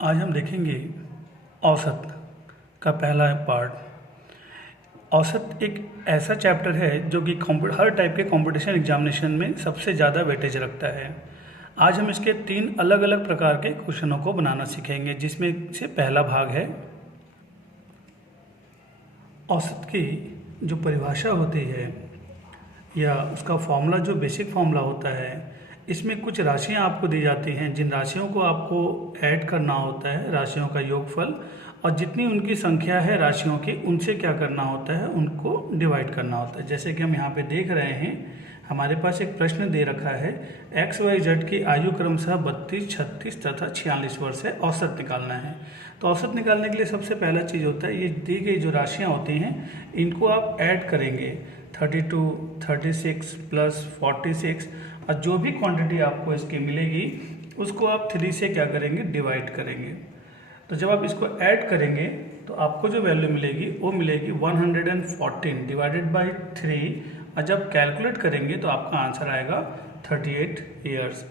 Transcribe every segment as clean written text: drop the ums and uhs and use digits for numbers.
आज हम देखेंगे औसत का पहला पार्ट। औसत एक ऐसा चैप्टर है जो कि हर टाइप के कंपटीशन एग्जामिनेशन में सबसे ज़्यादा वेटेज रखता है। आज हम इसके 3 अलग अलग प्रकार के क्वेश्चनों को बनाना सीखेंगे, जिसमें से पहला भाग है औसत की जो परिभाषा होती है या उसका फॉर्मूला, जो बेसिक फॉर्मूला होता है। इसमें कुछ राशियां आपको दी जाती हैं, जिन राशियों को आपको ऐड करना होता है, राशियों का योगफल, और जितनी उनकी संख्या है राशियों की, उनसे क्या करना होता है, उनको डिवाइड करना होता है। जैसे कि हम यहाँ पे देख रहे हैं, हमारे पास एक प्रश्न दे रखा है, एक्स वाई जेड की आयु क्रमशः 32, 36 तथा 46 वर्ष है, औसत निकालना है। तो औसत निकालने के लिए सबसे पहला चीज़ होता है, ये दी गई जो राशियाँ होती हैं इनको आप ऐड करेंगे, 32, 36 प्लस 46, और जो भी क्वांटिटी आपको इसकी मिलेगी उसको आप 3 से क्या करेंगे, डिवाइड करेंगे। तो जब आप इसको ऐड करेंगे तो आपको जो वैल्यू मिलेगी वो मिलेगी 114 डिवाइडेड बाई 3, और जब कैलकुलेट करेंगे तो आपका आंसर आएगा 38 ईयर्स।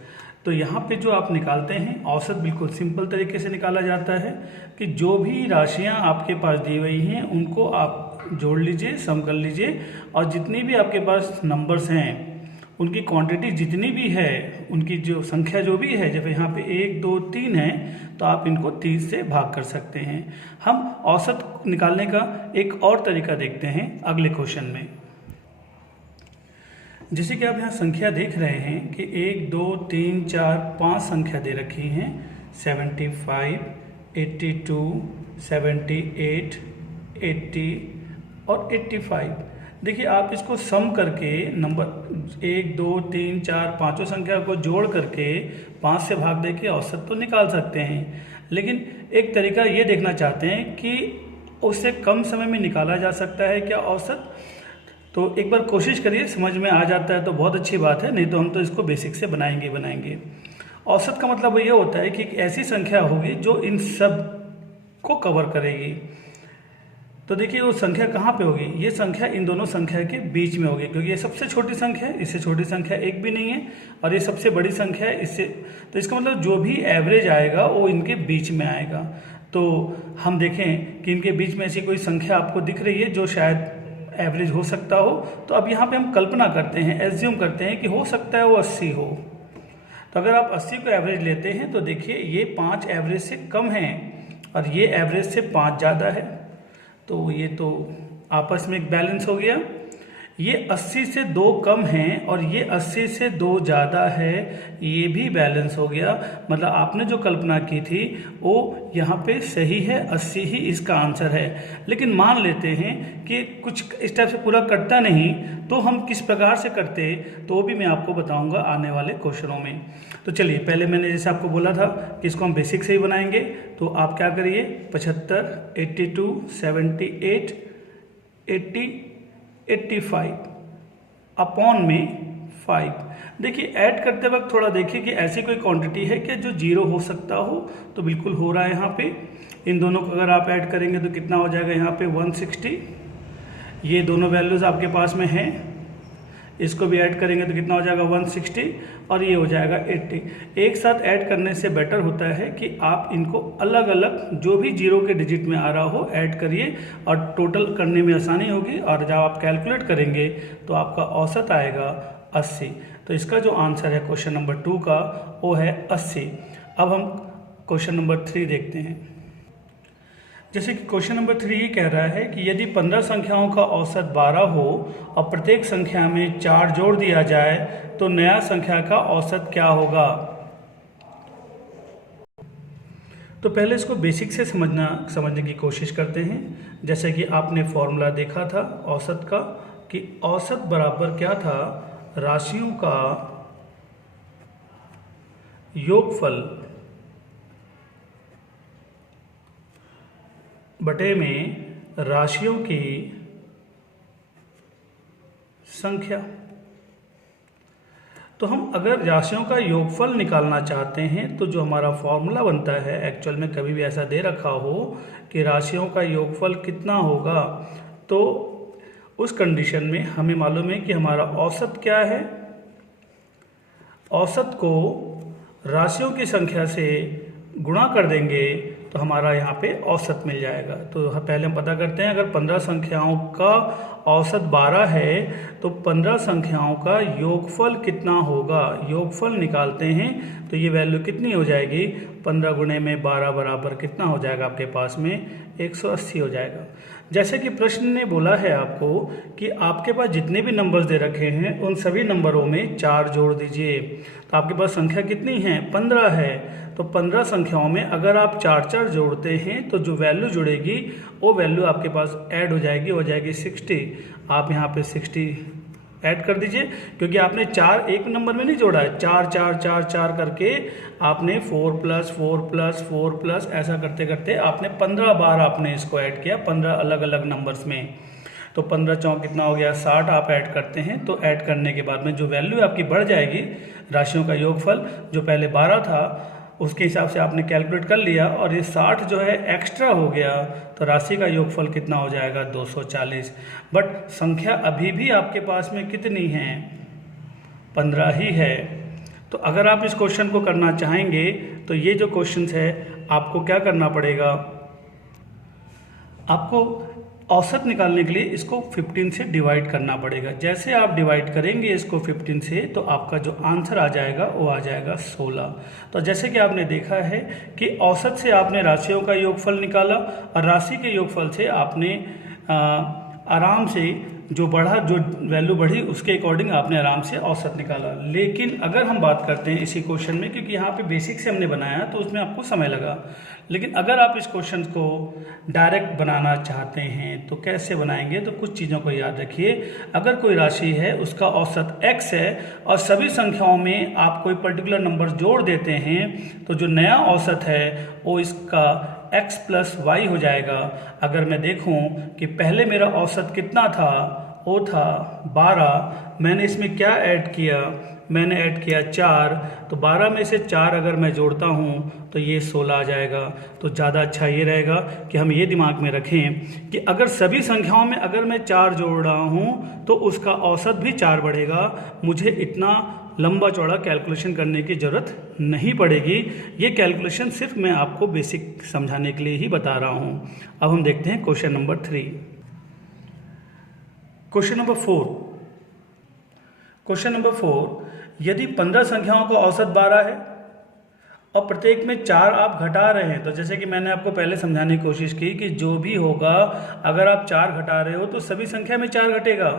तो यहाँ पे जो आप निकालते हैं औसत, बिल्कुल सिंपल तरीके से निकाला जाता है कि जो भी राशियाँ आपके पास दी हुई हैं उनको आप जोड़ लीजिए, सम कर लीजिए, और जितनी भी आपके पास नंबर्स हैं उनकी क्वांटिटी जितनी भी है, उनकी जो संख्या जो भी है, जब यहाँ पे 1, 2, 3 है तो आप इनको 30 से भाग कर सकते हैं। हम औसत निकालने का एक और तरीका देखते हैं अगले क्वेश्चन में। जैसे कि आप यहाँ संख्या देख रहे हैं कि 1, 2, 3, 4, 5 संख्या दे रखी हैं, 75, 82, 78, 80 और 85। देखिए, आप इसको सम करके नंबर 1, 2, 3, 4 पाँचों संख्या को जोड़ करके 5 से भाग दे के औसत तो निकाल सकते हैं, लेकिन एक तरीका ये देखना चाहते हैं कि उससे कम समय में निकाला जा सकता है क्या औसत। तो एक बार कोशिश करिए, समझ में आ जाता है तो बहुत अच्छी बात है, नहीं तो हम तो इसको बेसिक से बनाएंगे। औसत का मतलब ये होता है कि एक ऐसी संख्या होगी जो इन सब को कवर करेगी। तो देखिए, वो संख्या कहाँ पे होगी, ये संख्या इन दोनों संख्या के बीच में होगी, क्योंकि ये सबसे छोटी संख्या है, इससे छोटी संख्या एक भी नहीं है, और ये सबसे बड़ी संख्या है इससे। तो इसका मतलब जो भी एवरेज आएगा वो इनके बीच में आएगा। तो हम देखें कि इनके बीच में ऐसी कोई संख्या आपको दिख रही है जो शायद एवरेज हो सकता हो। तो अब यहाँ पे हम कल्पना करते हैं, एज्यूम करते हैं कि हो सकता है वो 80 हो। तो अगर आप 80 को एवरेज लेते हैं तो देखिए ये 5 एवरेज से कम हैं और ये एवरेज से 5 ज़्यादा है, तो ये तो आपस में एक बैलेंस हो गया। ये 80 से 2 कम हैं और ये 80 से 2 ज़्यादा है, ये भी बैलेंस हो गया। मतलब आपने जो कल्पना की थी वो यहाँ पे सही है, 80 ही इसका आंसर है। लेकिन मान लेते हैं कि कुछ इस टाइप से पूरा कटता नहीं, तो हम किस प्रकार से करते तो वो भी मैं आपको बताऊंगा आने वाले क्वेश्चनों में। तो चलिए, पहले मैंने जैसे आपको बोला था कि इसको हम बेसिक से ही बनाएंगे, तो आप क्या करिए, 75, 82, 78, 80, 85 अपॉन में 5। देखिए, ऐड करते वक्त थोड़ा देखिए कि ऐसी कोई क्वांटिटी है क्या जो 0 हो सकता हो, तो बिल्कुल हो रहा है यहाँ पे। इन दोनों को अगर आप ऐड करेंगे तो कितना हो जाएगा यहाँ पे 160। ये दोनों वैल्यूज़ आपके पास में हैं, इसको भी ऐड करेंगे तो कितना हो जाएगा 160, और ये हो जाएगा 80। एक साथ ऐड करने से बेटर होता है कि आप इनको अलग अलग, जो भी 0 के डिजिट में आ रहा हो, ऐड करिए और टोटल करने में आसानी होगी, और जब आप कैलकुलेट करेंगे तो आपका औसत आएगा 80। तो इसका जो आंसर है क्वेश्चन नंबर 2 का वो है 80। अब हम क्वेश्चन नंबर 3 देखते हैं। जैसे कि क्वेश्चन नंबर 3 ये कह रहा है कि यदि 15 संख्याओं का औसत 12 हो और प्रत्येक संख्या में 4 जोड़ दिया जाए तो नया संख्या का औसत क्या होगा। तो पहले इसको बेसिक से समझने की कोशिश करते हैं। जैसे कि आपने फॉर्मूला देखा था औसत का, कि औसत बराबर क्या था, राशियों का योगफल बटे में राशियों की संख्या। तो हम अगर राशियों का योगफल निकालना चाहते हैं तो जो हमारा फॉर्मूला बनता है, एक्चुअल में कभी भी ऐसा दे रखा हो कि राशियों का योगफल कितना होगा, तो उस कंडीशन में हमें मालूम है कि हमारा औसत क्या है। औसत को राशियों की संख्या से गुणा कर देंगे तो हमारा यहाँ पे औसत मिल जाएगा। तो पहले हम पता करते हैं, अगर 15 संख्याओं का औसत 12 है तो 15 संख्याओं का योगफल कितना होगा, योगफल निकालते हैं तो ये वैल्यू कितनी हो जाएगी, 15 गुणे में 12 बराबर कितना हो जाएगा आपके पास में 180 हो जाएगा। जैसे कि प्रश्न ने बोला है आपको कि आपके पास जितने भी नंबर्स दे रखे हैं उन सभी नंबरों में 4 जोड़ दीजिए। तो आपके पास संख्या कितनी है, 15 है। तो 15 संख्याओं में अगर आप 4 जोड़ते हैं तो जो वैल्यू जुड़ेगी वो वैल्यू आपके पास ऐड हो जाएगी 60। आप यहाँ पे 60 ऐड कर दीजिए, क्योंकि आपने 4 एक नंबर में नहीं जोड़ा है, 4 4 4 4 करके आपने 4 प्लस 4 प्लस 4 प्लस ऐसा करते करते आपने 15 बार आपने इसको ऐड किया 15 अलग अलग नंबर्स में। तो 15 चौक कितना हो गया 60 आप ऐड करते हैं। तो ऐड करने के बाद में जो वैल्यू आपकी बढ़ जाएगी, राशियों का योगफल जो पहले 12 था उसके हिसाब से आपने कैलकुलेट कर लिया और ये 60 जो है एक्स्ट्रा हो गया, तो राशि का योगफल कितना हो जाएगा 240। बट संख्या अभी भी आपके पास में कितनी है, 15 ही है। तो अगर आप इस क्वेश्चन को करना चाहेंगे तो ये जो क्वेश्चन है आपको क्या करना पड़ेगा, आपको औसत निकालने के लिए इसको 15 से डिवाइड करना पड़ेगा। जैसे आप डिवाइड करेंगे इसको 15 से तो आपका जो आंसर आ जाएगा वो आ जाएगा 16। तो जैसे कि आपने देखा है कि औसत से आपने राशियों का योगफल निकाला और राशि के योगफल से आपने आराम से जो बढ़ा, जो वैल्यू बढ़ी उसके अकॉर्डिंग आपने आराम से औसत निकाला। लेकिन अगर हम बात करते हैं इसी क्वेश्चन में, क्योंकि यहाँ पे बेसिक से हमने बनाया तो उसमें आपको समय लगा, लेकिन अगर आप इस क्वेश्चन को डायरेक्ट बनाना चाहते हैं तो कैसे बनाएंगे, तो कुछ चीज़ों को याद रखिए। अगर कोई राशि है उसका औसत x है और सभी संख्याओं में आप कोई पर्टिकुलर नंबर जोड़ देते हैं तो जो नया औसत है वो इसका x प्लस वाई हो जाएगा। अगर मैं देखूं कि पहले मेरा औसत कितना था, वो था 12, मैंने इसमें क्या ऐड किया, मैंने ऐड किया 4, तो 12 में से 4 अगर मैं जोड़ता हूँ तो ये 16 आ जाएगा। तो ज़्यादा अच्छा ये रहेगा कि हम ये दिमाग में रखें कि अगर सभी संख्याओं में अगर मैं 4 जोड़ रहा हूँ तो उसका औसत भी 4 बढ़ेगा। मुझे इतना लंबा चौड़ा कैलकुलेशन करने की ज़रूरत नहीं पड़ेगी। ये कैलकुलेशन सिर्फ मैं आपको बेसिक समझाने के लिए ही बता रहा हूँ। अब हम देखते हैं question number 3। Question number 4। Question number 4, यदि 15 संख्याओं का औसत 12 है और प्रत्येक में 4 आप घटा रहे हैं, तो जैसे कि मैंने आपको पहले समझाने की कोशिश की कि जो भी होगा अगर आप 4 घटा रहे हो तो सभी संख्या में 4 घटेगा।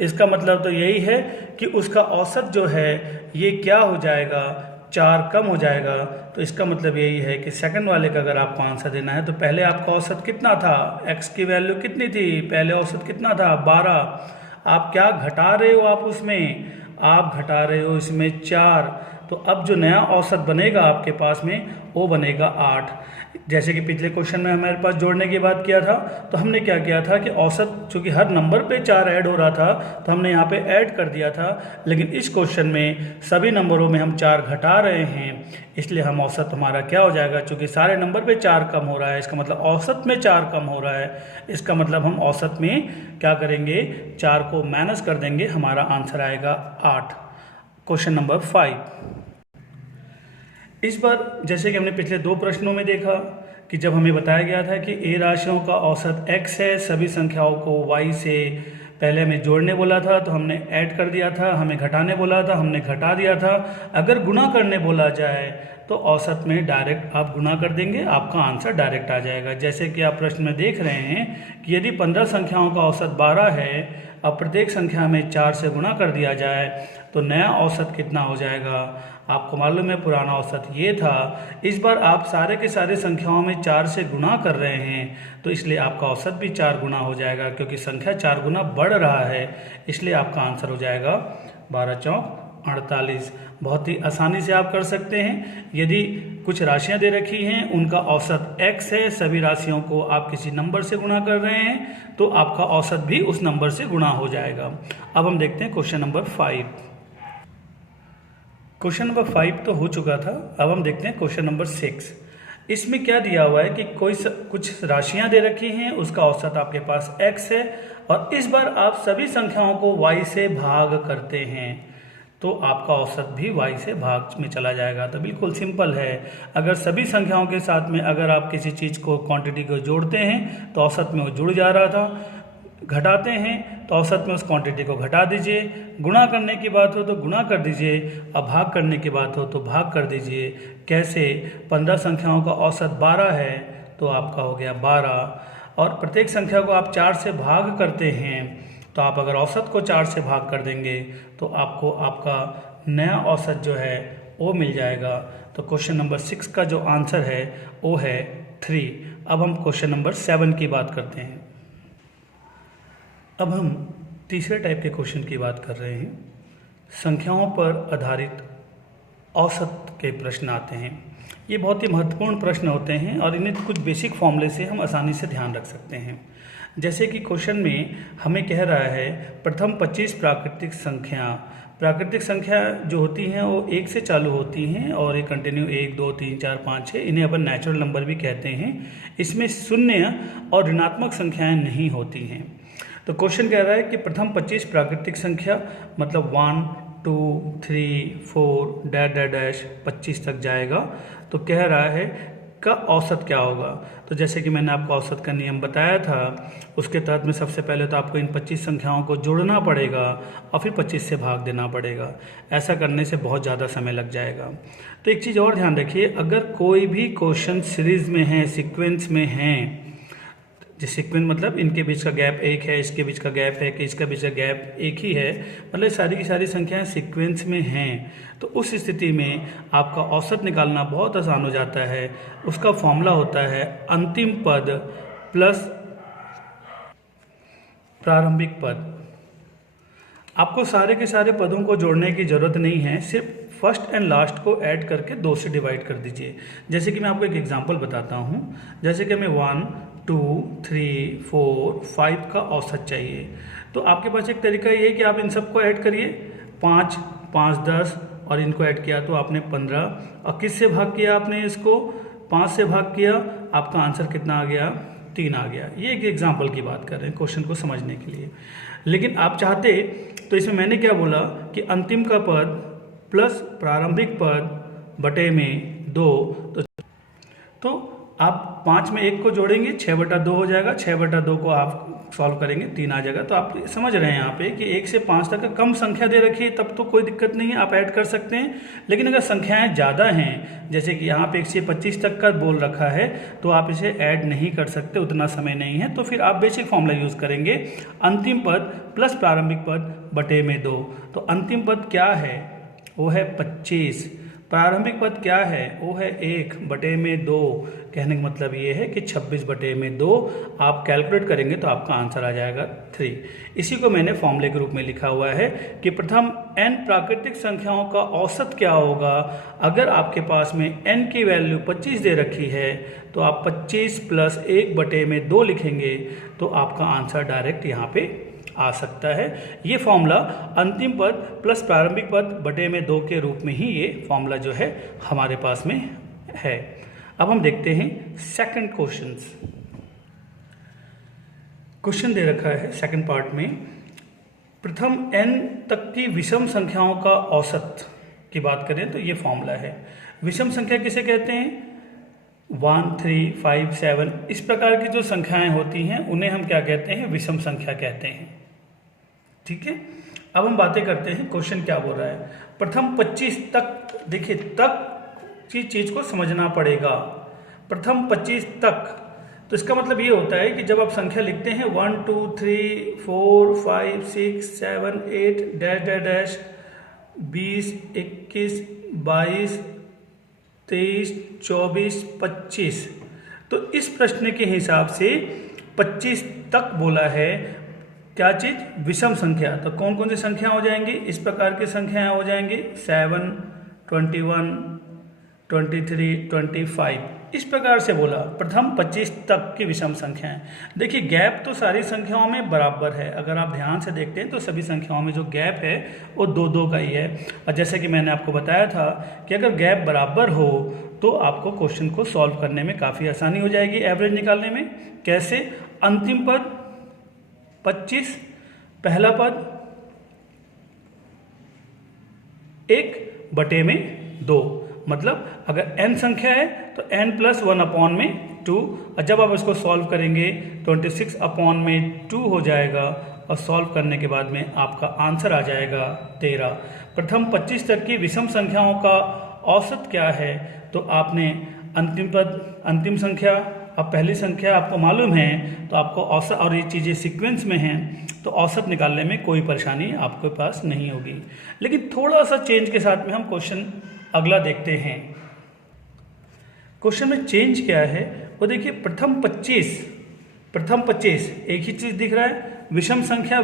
इसका मतलब तो यही है कि उसका औसत जो है ये क्या हो जाएगा, 4 कम हो जाएगा। तो इसका मतलब यही है कि सेकंड वाले का अगर आपको आंसर देना है तो पहले आपका औसत कितना था, x की वैल्यू कितनी थी, पहले औसत कितना था 12। आप क्या घटा रहे हो, आप उसमें आप घटा रहे हो इसमें 4। तो अब जो नया औसत बनेगा आपके पास में वो बनेगा 8। जैसे कि पिछले क्वेश्चन में हमारे पास जोड़ने की बात किया था तो हमने क्या किया था कि औसत चूंकि हर नंबर पे 4 ऐड हो रहा था तो हमने यहाँ पे ऐड कर दिया था, लेकिन इस क्वेश्चन में सभी नंबरों में हम 4 घटा रहे हैं, इसलिए हम औसत हमारा क्या हो जाएगा, चूंकि सारे नंबर पे 4 कम हो रहा है इसका मतलब औसत में 4 कम हो रहा है। इसका मतलब हम औसत में क्या करेंगे, 4 को माइनस कर देंगे, हमारा आंसर आएगा 8। Question number 5। इस बार जैसे कि हमने पिछले 2 प्रश्नों में देखा कि जब हमें बताया गया था कि ए राशियों का औसत x है, सभी संख्याओं को y से पहले हमें जोड़ने बोला था तो हमने ऐड कर दिया था, हमें घटाने बोला था हमने घटा दिया था। अगर गुणा करने बोला जाए तो औसत में डायरेक्ट आप गुणा कर देंगे, आपका आंसर डायरेक्ट आ जाएगा। जैसे कि आप प्रश्न में देख रहे हैं कि यदि 15 संख्याओं का औसत 12 है और प्रत्येक संख्या में 4 से गुणा कर दिया जाए तो नया औसत कितना हो जाएगा। आपको मालूम है पुराना औसत ये था, इस बार आप सारे के सारे संख्याओं में 4 से गुणा कर रहे हैं तो इसलिए आपका औसत भी 4 गुना हो जाएगा, क्योंकि संख्या 4 गुना बढ़ रहा है, इसलिए आपका आंसर हो जाएगा 12 चौक 48। बहुत ही आसानी से आप कर सकते हैं। यदि कुछ राशियां दे रखी हैं उनका औसत x है, सभी राशियों को आप किसी नंबर से गुणा कर रहे हैं तो आपका औसत भी उस नंबर से गुणा हो जाएगा। अब हम देखते हैं क्वेश्चन नंबर 5। क्वेश्चन नंबर 5 तो हो चुका था, अब हम देखते हैं क्वेश्चन नंबर 6। इसमें क्या दिया हुआ है कि कुछ राशियां दे रखी हैं, उसका औसत आपके पास x है और इस बार आप सभी संख्याओं को y से भाग करते हैं। तो आपका औसत भी y से भाग में चला जाएगा। तो बिल्कुल सिंपल है। अगर सभी संख्याओं के साथ में अगर आप किसी चीज़ को क्वांटिटी को जोड़ते हैं तो औसत में वो जुड़ जा रहा था, घटाते हैं तो औसत में उस क्वांटिटी को घटा दीजिए, गुणा करने की बात हो तो गुणा कर दीजिए, अब भाग करने की बात हो तो भाग कर दीजिए। कैसे? 15 संख्याओं का औसत 12 है तो आपका हो गया 12, और प्रत्येक संख्या को आप 4 से भाग करते हैं तो आप अगर औसत को 4 से भाग कर देंगे तो आपको आपका नया औसत जो है वो मिल जाएगा। तो क्वेश्चन नंबर 6 का जो आंसर है वो है 3। अब हम क्वेश्चन नंबर 7 की बात करते हैं। अब हम तीसरे टाइप के क्वेश्चन की बात कर रहे हैं। संख्याओं पर आधारित औसत के प्रश्न आते हैं। ये बहुत ही महत्वपूर्ण प्रश्न होते हैं और इन्हें कुछ बेसिक फॉर्मूले से हम आसानी से ध्यान रख सकते हैं। जैसे कि क्वेश्चन में हमें कह रहा है प्रथम 25 प्राकृतिक संख्या जो होती हैं वो 1 से चालू होती हैं और ये कंटिन्यू 1 2 3 4 5 6, इन्हें अपन नेचुरल नंबर भी कहते हैं। इसमें शून्य और ऋणात्मक संख्याएं नहीं होती हैं। तो क्वेश्चन कह रहा है कि प्रथम 25 प्राकृतिक संख्या मतलब 1 2 3 4 डैश डैश डैश 25 तक जाएगा। तो कह रहा है का औसत क्या होगा। तो जैसे कि मैंने आपको औसत का नियम बताया था, उसके तहत में सबसे पहले तो आपको इन 25 संख्याओं को जोड़ना पड़ेगा और फिर 25 से भाग देना पड़ेगा। ऐसा करने से बहुत ज़्यादा समय लग जाएगा। तो एक चीज़ और ध्यान रखिए, अगर कोई भी क्वेश्चन सीरीज में है, सीक्वेंस में है, जिस सीक्वेंस मतलब इनके बीच का गैप 1 है, इसके बीच का गैप है, कि इसका बीच का गैप 1 ही है, मतलब सारी की सारी संख्याएं सीक्वेंस में हैं, तो उस स्थिति में आपका औसत निकालना बहुत आसान हो जाता है। उसका फॉर्मूला होता है अंतिम पद प्लस प्रारंभिक पद। आपको सारे के सारे पदों को जोड़ने की ज़रूरत नहीं है, सिर्फ फर्स्ट एंड लास्ट को ऐड करके 2 से डिवाइड कर दीजिए। जैसे कि मैं आपको एक एग्जांपल बताता हूँ। जैसे कि हमें 1 2 3 4 5 का औसत चाहिए, तो आपके पास एक तरीका ये है कि आप इन सबको ऐड करिए। 5 5 10 और इनको ऐड किया तो आपने 15, और किस से भाग किया आपने इसको? 5 से भाग किया, आपका आंसर कितना आ गया? 3 आ गया। ये एक एग्जाम्पल की बात कर रहे हैं क्वेश्चन को समझने के लिए। लेकिन आप चाहते तो इसमें मैंने क्या बोला कि अंतिम का पद प्लस प्रारंभिक पद बटे में 2, तो आप 5 में 1 को जोड़ेंगे, 6/2 हो जाएगा। 6/2 को आप सॉल्व करेंगे, 3 आ जाएगा। तो आप समझ रहे हैं यहाँ पे कि 1 से 5 तक कम संख्या दे रखी है, तब तो कोई दिक्कत नहीं है, आप ऐड कर सकते हैं। लेकिन अगर संख्याएं ज़्यादा हैं, जैसे कि यहाँ पे 1 से 25 तक का बोल रखा है, तो आप इसे ऐड नहीं कर सकते, उतना समय नहीं है। तो फिर आप बेसिक फॉर्मूला यूज़ करेंगे, अंतिम पद प्लस प्रारंभिक पद बटे में 2। तो अंतिम पद क्या है? वो है 25। प्रारंभिक पद क्या है? वो है 1 बटे में 2। कहने का मतलब ये है कि 26 बटे में 2 आप कैलकुलेट करेंगे तो आपका आंसर आ जाएगा 3। इसी को मैंने फॉर्मूले के रूप में लिखा हुआ है कि प्रथम n प्राकृतिक संख्याओं का औसत क्या होगा। अगर आपके पास में n की वैल्यू 25 दे रखी है तो आप 25 प्लस 1 बटे में 2 लिखेंगे तो आपका आंसर डायरेक्ट यहाँ पे आ सकता है। ये फॉर्मूला अंतिम पद प्लस प्रारंभिक पद बटे में 2 के रूप में ही ये फॉर्मूला जो है हमारे पास में है। अब हम देखते हैं सेकंड क्वेश्चन दे रखा है सेकंड पार्ट में, प्रथम n तक की विषम संख्याओं का औसत की बात करें तो ये फॉर्मूला है। विषम संख्या किसे कहते हैं? 1 3 5 7 इस प्रकार की जो संख्याएं होती हैं उन्हें हम क्या कहते हैं? विषम संख्या कहते हैं। ठीक है, अब हम बातें करते हैं क्वेश्चन क्या बोल रहा है। प्रथम 25 तक, देखिए तक की चीज को समझना पड़ेगा। प्रथम 25 तक, तो इसका मतलब ये होता है कि जब आप संख्या लिखते हैं 1 2 3 4 5 6 7 8 डैश डैश डैश 20 21 22 23 24 25, तो इस प्रश्न के हिसाब से 25 तक बोला है। क्या चीज? विषम संख्या। तो कौन कौन सी संख्या हो जाएंगी? इस प्रकार की संख्याएं हो जाएंगी 7 21 23 25, इस प्रकार से बोला प्रथम 25 तक की विषम संख्याएं। देखिए गैप तो सारी संख्याओं में बराबर है, अगर आप ध्यान से देखते हैं तो सभी संख्याओं में जो गैप है वो 2-2 का ही है। और जैसे कि मैंने आपको बताया था कि अगर गैप बराबर हो तो आपको क्वेश्चन को सॉल्व करने में काफ़ी आसानी हो जाएगी, एवरेज निकालने में। कैसे? अंतिम पद 25, पहला पद 1 बटे में 2, मतलब अगर n संख्या है तो n प्लस 1 अपॉन में 2, और जब आप इसको सॉल्व करेंगे 26 अपॉन में 2 हो जाएगा, और सॉल्व करने के बाद में आपका आंसर आ जाएगा 13। प्रथम 25 तक की विषम संख्याओं का औसत क्या है? तो आपने अंतिम संख्या, अब पहली संख्या आपको मालूम है तो आपको औसत, और ये चीज़ें सीक्वेंस में हैं तो औसत निकालने में कोई परेशानी आपके पास नहीं होगी। लेकिन थोड़ा सा चेंज के साथ में हम क्वेश्चन अगला देखते हैं। क्वेश्चन में चेंज क्या है वो देखिए, प्रथम 25 एक ही चीज दिख रहा है, विषम संख्या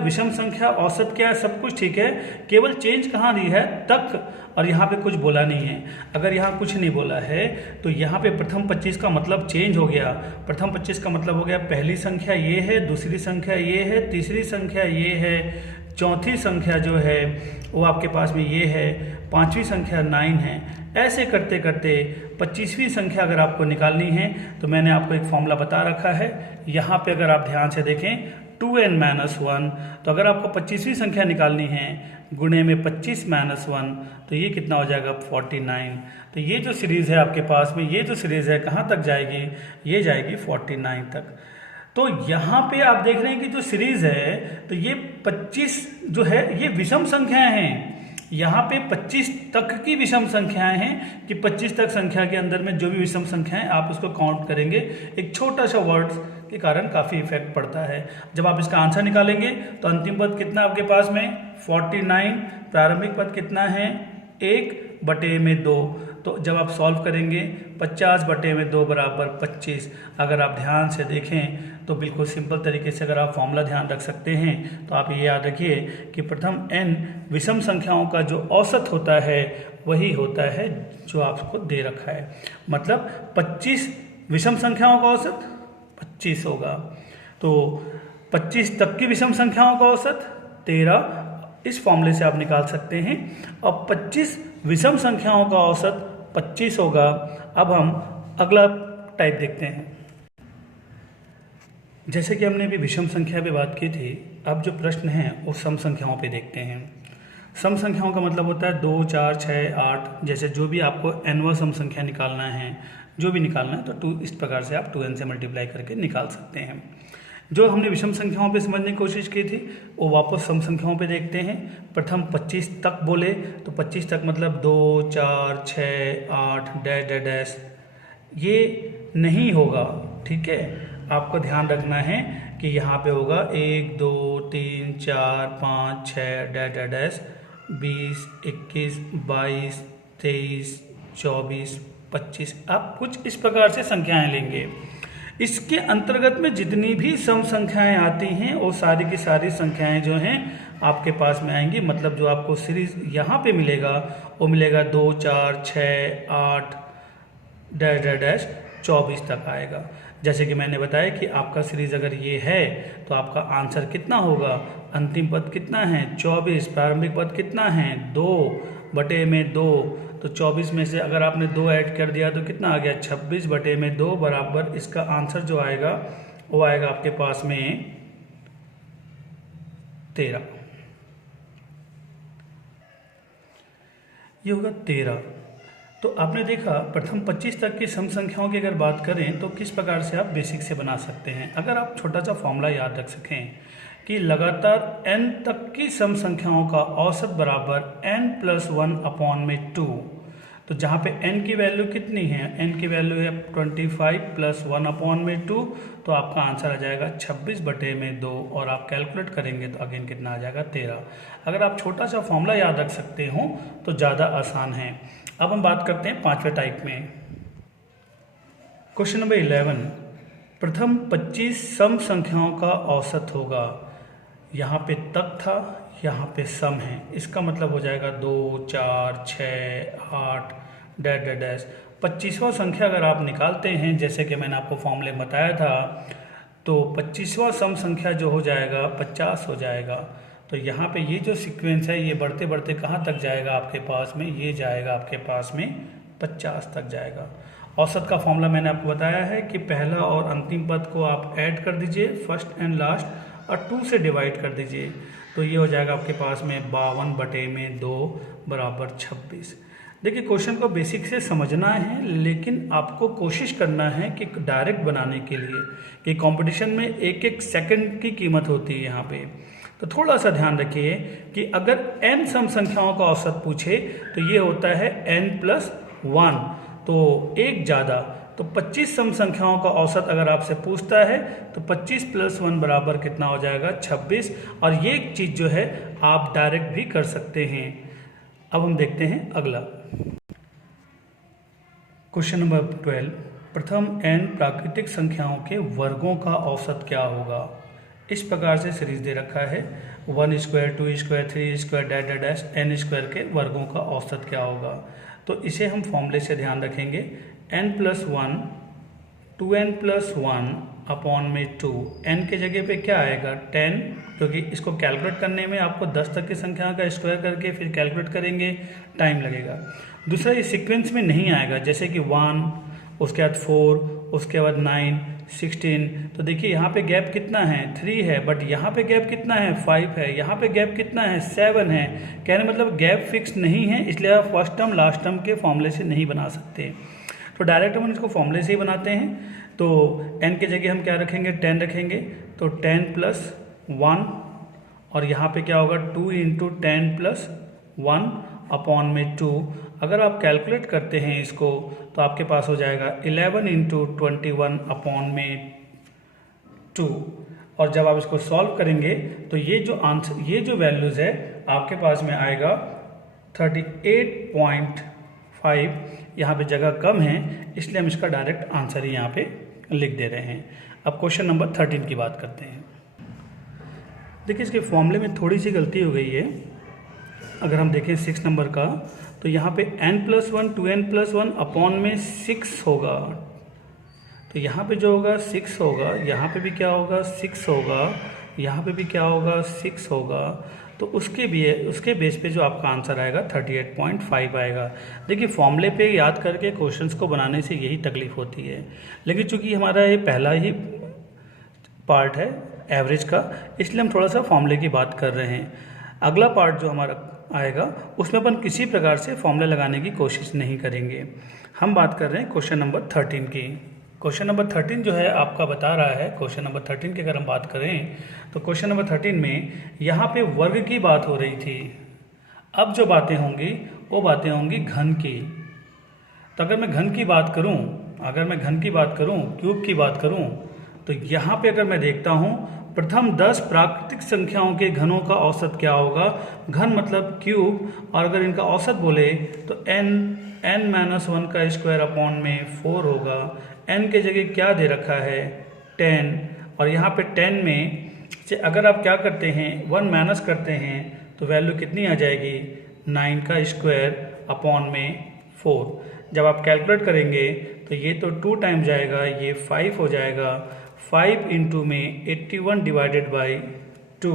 औसत क्या है, सब कुछ ठीक है, केवल चेंज कहाँ दी है? तक, और यहाँ पे कुछ बोला नहीं है। अगर यहाँ कुछ नहीं बोला है तो यहाँ पे प्रथम 25 का मतलब चेंज हो गया। प्रथम 25 का मतलब हो गया पहली संख्या ये है, दूसरी संख्या ये है, तीसरी संख्या ये है, चौथी संख्या जो है वो आपके पास में ये है, पांचवी संख्या 9 है। ऐसे करते करते 25वीं संख्या अगर आपको निकालनी है तो मैंने आपको एक फॉर्मूला बता रखा है। यहाँ पे अगर आप ध्यान से देखें 2n-1, तो अगर आपको 25वीं संख्या निकालनी है गुणे में 25-1, तो ये कितना हो जाएगा? 49। तो ये जो सीरीज है आपके पास में, ये जो सीरीज है कहाँ तक जाएगी? ये जाएगी 49 तक। तो यहाँ पे आप देख रहे हैं कि जो सीरीज है तो ये 25 जो है ये विषम संख्याएं हैं। यहाँ पे 25 तक की विषम संख्याएं हैं कि 25 तक संख्या के अंदर में जो भी विषम संख्याएं आप उसको काउंट करेंगे, एक छोटा सा वर्ड्स के कारण काफ़ी इफेक्ट पड़ता है। जब आप इसका आंसर निकालेंगे तो अंतिम पद कितना आपके पास में? 49। प्रारंभिक पद कितना है? 1/2। तो जब आप सॉल्व करेंगे 50/2 बराबर 25। अगर आप ध्यान से देखें तो बिल्कुल सिंपल तरीके से अगर आप फॉर्मूला ध्यान रख सकते हैं तो आप ये याद रखिए कि प्रथम n विषम संख्याओं का जो औसत होता है वही होता है जो आपको दे रखा है। मतलब 25 विषम संख्याओं का औसत 25 होगा, तो 25 तक की विषम संख्याओं का औसत 13। इस फॉर्मूले से आप निकाल सकते हैं। अब 25 विषम संख्याओं का औसत 25 होगा। अब हम अगला टाइप देखते हैं। जैसे कि हमने अभी विषम संख्या पे बात की थी, अब जो प्रश्न है वो सम संख्याओं पे देखते हैं। सम संख्याओं का मतलब होता है 2, 4, 6, 8, जैसे जो भी आपको nवां सम संख्या निकालना है, जो भी निकालना है तो 2 इस प्रकार से आप 2n से मल्टीप्लाई करके निकाल सकते हैं। जो हमने विषम संख्याओं पे समझने की कोशिश की थी वो वापस सम संख्याओं पे देखते हैं। प्रथम 25 तक बोले तो 25 तक मतलब 2, 4, 6, 8 डैश डैश डैश, ये नहीं होगा। ठीक है, आपको ध्यान रखना है कि यहाँ पे होगा 1, 2, 3, 4, 5, 6 डैश डैश डैश, 20, 21, 22, 23, 24, 25। आप कुछ इस प्रकार से संख्याएं लेंगे। इसके अंतर्गत में जितनी भी सम संख्याएं आती हैं वो सारी की सारी संख्याएं जो हैं आपके पास में आएंगी। मतलब जो आपको सीरीज यहाँ पे मिलेगा वो मिलेगा 2, 4, 6, 8 डैश डैश डैश 24 तक आएगा। जैसे कि मैंने बताया कि आपका सीरीज अगर ये है तो आपका आंसर कितना होगा? अंतिम पद कितना है? 24। प्रारंभिक पद कितना है? 2/2। तो 24 में से अगर आपने 2 ऐड कर दिया तो कितना आ गया? 26/2 बराबर इसका आंसर जो आएगा वो आएगा आपके पास में 13। ये होगा 13। तो आपने देखा प्रथम 25 तक की सम संख्याओं की अगर बात करें तो किस प्रकार से आप बेसिक से बना सकते हैं। अगर आप छोटा सा फॉर्मूला याद रख सकें कि लगातार n तक की सम संख्याओं का औसत बराबर n+1 अपॉन में 2। तो जहाँ पे n की वैल्यू कितनी है? n की वैल्यू है 25 + 1 अपॉन में 2, तो आपका आंसर आ जाएगा 26/2 और आप कैलकुलेट करेंगे तो अगेन कितना आ जाएगा? 13। अगर आप छोटा सा फॉर्मूला याद रख सकते हो तो ज़्यादा आसान है। अब हम बात करते हैं 5वें टाइप में। क्वेश्चन नंबर 11, प्रथम 25 सम संख्याओं का औसत होगा। यहाँ पे तक था, यहाँ पे सम है, इसका मतलब हो जाएगा 2, 4, 6, 8 डैश डैश डैश। 25वां संख्या अगर आप निकालते हैं जैसे कि मैंने आपको फॉर्मूले में बताया था तो 25वां सम संख्या जो हो जाएगा 50 हो जाएगा। तो यहाँ पे ये जो सीक्वेंस है ये बढ़ते बढ़ते कहाँ तक जाएगा आपके पास में? ये जाएगा आपके पास में 50 तक जाएगा। औसत का फॉर्मूला मैंने आपको बताया है कि पहला और अंतिम पद को आप ऐड कर दीजिए, फर्स्ट एंड लास्ट, और 2 से डिवाइड कर दीजिए। तो ये हो जाएगा आपके पास में 52/2 बराबर 26। देखिए क्वेश्चन को बेसिक से समझना है, लेकिन आपको कोशिश करना है कि डायरेक्ट बनाने के लिए, कि कंपटीशन में एक एक सेकंड की कीमत होती है यहाँ पे। तो थोड़ा सा ध्यान रखिए कि अगर n सम संख्याओं का औसत पूछे तो ये होता है n+1, तो एक ज़्यादा। तो 25 सम संख्याओं का औसत अगर आपसे पूछता है तो 25 + 1 बराबर कितना हो जाएगा 26। और ये चीज़ जो है आप डायरेक्ट भी कर सकते हैं। अब हम देखते हैं अगला क्वेश्चन नंबर 12। प्रथम n प्राकृतिक संख्याओं के वर्गों का औसत क्या होगा। इस प्रकार से सीरीज दे रखा है 1 square 2 square 3 square dash dash n square के वर्गों का औसत क्या होगा। तो इसे हम फॉर्मूले से ध्यान रखेंगे। n+1 2n+1 अपॉन में 2, n के जगह पे क्या आएगा 10, क्योंकि इसको कैलकुलेट करने में आपको 10 तक की संख्या का स्क्वायर करके फिर कैलकुलेट करेंगे, टाइम लगेगा। दूसरा ये सीक्वेंस में नहीं आएगा, जैसे कि 1, उसके बाद 4, उसके बाद 9, 16। तो देखिए यहाँ पे गैप कितना है 3 है, बट यहाँ पे गैप कितना है 5 है, यहाँ पे गैप कितना है 7 है। कहने मतलब गैप फिक्स नहीं है, इसलिए आप फर्स्ट टर्म लास्ट टर्म के फॉर्मूले से नहीं बना सकते। तो डायरेक्ट हम इसको फॉर्मूले से ही बनाते हैं। तो n के जगह हम क्या रखेंगे 10 रखेंगे, तो 10+1 और यहाँ पे क्या होगा 2 × 10+1 अपॉन में 2। अगर आप कैलकुलेट करते हैं इसको तो आपके पास हो जाएगा 11 × 21 अपॉन में 2। और जब आप इसको सॉल्व करेंगे तो ये जो आंसर, ये जो वैल्यूज़ है आपके पास में आएगा 38.5। यहाँ पे जगह कम है इसलिए हम इसका डायरेक्ट आंसर ही यहाँ पे लिख दे रहे हैं। अब क्वेश्चन नंबर 13 की बात करते हैं। देखिए इसके फॉर्मूले में थोड़ी सी गलती हो गई है। अगर हम देखें 6 नंबर का, तो यहाँ पे n+1 2n+1 अपॉन में 6 होगा। तो यहाँ पे जो होगा 6 होगा, यहाँ पे भी क्या होगा 6 होगा, यहाँ पे भी क्या होगा 6 होगा। तो उसके बेस पे जो आपका आंसर आएगा 38.5 आएगा। देखिए फॉर्मूले पे याद करके क्वेश्चंस को बनाने से यही तकलीफ होती है, लेकिन चूंकि हमारा ये पहला ही पार्ट है एवरेज का, इसलिए हम थोड़ा सा फॉर्मूले की बात कर रहे हैं। अगला पार्ट जो हमारा आएगा उसमें अपन किसी प्रकार से फॉर्मूला लगाने की कोशिश नहीं करेंगे। हम बात कर रहे हैं क्वेश्चन नंबर 13 की। क्वेश्चन नंबर 13 जो है आपका बता रहा है, क्वेश्चन नंबर 13 की अगर हम बात करें तो क्वेश्चन नंबर 13 में यहाँ पे वर्ग की बात हो रही थी। अब जो बातें होंगी वो बातें होंगी घन की। तो अगर मैं घन की बात करूँ, क्यूब की बात करूँ, तो यहाँ पे अगर मैं देखता हूँ प्रथम 10 प्राकृतिक संख्याओं के घनों का औसत क्या होगा। घन मतलब क्यूब, और अगर इनका औसत बोले तो n-1 का स्क्वायर अपॉन में 4 होगा। n के जगह क्या दे रखा है 10, और यहाँ पे 10 में से अगर आप क्या करते हैं 1 माइनस करते हैं तो वैल्यू कितनी आ जाएगी 9 का स्क्वायर अपॉन में 4। जब आप कैलकुलेट करेंगे तो ये तो 2 टाइम जाएगा, ये 5 हो जाएगा। 5 इंटू में 81 डिवाइडेड बाई 2,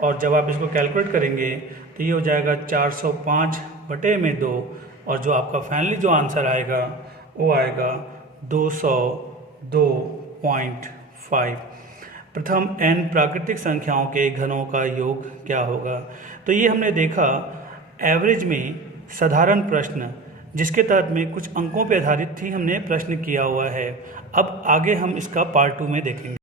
और जब आप इसको कैलकुलेट करेंगे तो ये हो जाएगा 405/2, और जो आपका फाइनली जो आंसर आएगा वो आएगा 202.5। प्रथम n प्राकृतिक संख्याओं के घनों का योग क्या होगा। तो ये हमने देखा एवरेज में साधारण प्रश्न, जिसके तहत में कुछ अंकों पर आधारित थी, हमने प्रश्न किया हुआ है। अब आगे हम इसका पार्ट 2 में देखेंगे।